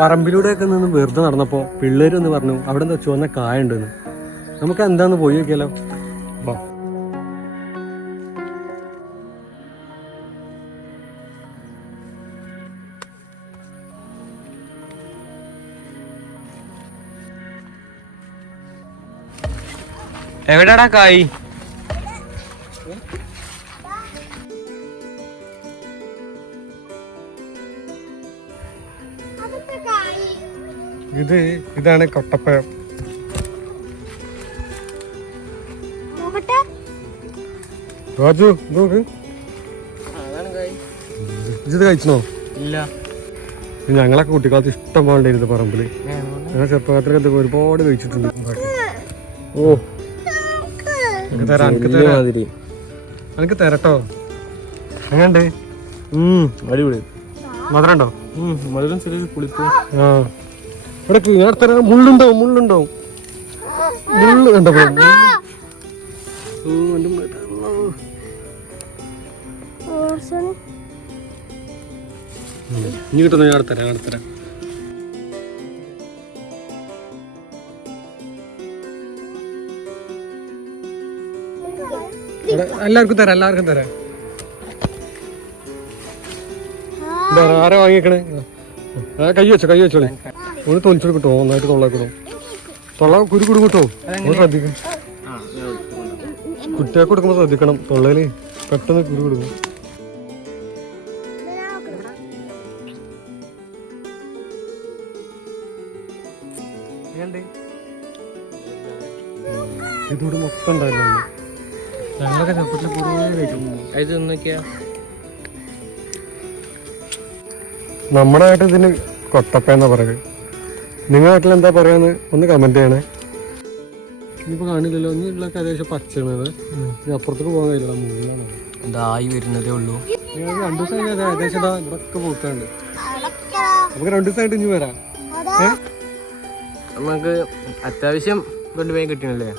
പറമ്പിലൂടെയൊക്കെ നിന്ന് വെറുതെ നടന്നപ്പോൾ പിള്ളേര് ഒന്ന് പറഞ്ഞു അവിടെ എന്താ ചുവന്ന കായ ഉണ്ടെന്ന് നമുക്ക് എന്താന്ന് പോയി നോക്കിയാലോ. എവിടെടാ കായ്? ഇത് ഇതാണ് കൊട്ടപ്പഴം. രാജു ഇത് നോക്ക്. അതാണ് ഇത് കഴിച്ചോ? ഇല്ല. ഞങ്ങളൊക്കെ കുട്ടിക്കാലത്ത് ഇഷ്ടം പോകണ്ടായിരുന്നു പറമ്പിൽ. ഞാൻ ചെറുപ്പകാലത്തിലൊക്കെ ഒരുപാട് കഴിച്ചിട്ടുണ്ട്. ഓ. എനിക്ക് തരാം എനിക്ക് തരാം. എനിക്ക് തരട്ടോ. എങ്ങനെയുണ്ട്? അടിപൊളി. മധുരം ഉണ്ടോ മധുരം ചെറിയ പുളിപ്പ്. ആ. ഇവിടെ ഞാൻ തരാം മുള്ളുണ്ടാവും മുള്ളുണ്ടാവും. മുള്ളു കണ്ടോ ഇനി കിട്ടുന്ന ഞാൻ തരാം അടുത്തരാം. തരാം എല്ലാവർക്കും തരാം എല്ലാവർക്കും തരാം. ആരാ വാങ്ങിക്കണേ കൈ വെച്ചോ കൈ വെച്ചോളി ഒന്ന് തൊലിച്ചു കിട്ടോ നന്നായിട്ട് തൊള്ളാക്കിടും തൊള്ളാ കുരു കുടു കിട്ടോ. ഒന്ന് ശ്രദ്ധിക്കും. കുട്ടികൾക്ക് കൊടുക്കുമ്പോൾ ശ്രദ്ധിക്കണം തൊള്ളയിൽ പെട്ടെന്ന് കുരു കൊടുക്കും. ഇതോട് മൊത്തം ഉണ്ടായിരുന്നു. ഞങ്ങളൊക്കെ ചെറുപ്പത്തിൽ കൂടുതൽ കഴിക്കുന്നു അത് നോക്കിയാ നമ്മുടെ നാട്ടിൽ ഇതിന് കൊട്ടപ്പ എന്നാ പറയുക. നിങ്ങളുടെ നാട്ടിൽ എന്താ പറയാന്ന് ഒന്ന് കമന്റ് ചെയ്യണേ. ഇനിയിപ്പോ കാണില്ലല്ലോ. ഒന്നും ഉള്ളൊക്കെ ഏകദേശം പച്ചയാണത്. ഇനി അപ്പുറത്തേക്ക് പോകാൻ കഴിയില്ല. മുകളിലാണ്. ഇതായി വരുന്നതേ ഉള്ളൂ. രണ്ടു ദിവസം കഴിഞ്ഞാൽ ഏകദേശം ഇതാ ഇവിടൊക്കെ പോക്കാണ്ട് നമുക്ക് രണ്ടു ദിവസമായിട്ട് ഇനി വരാം. നമുക്ക് അത്യാവശ്യം കൊണ്ടുപോയി കിട്ടണല്ലേ?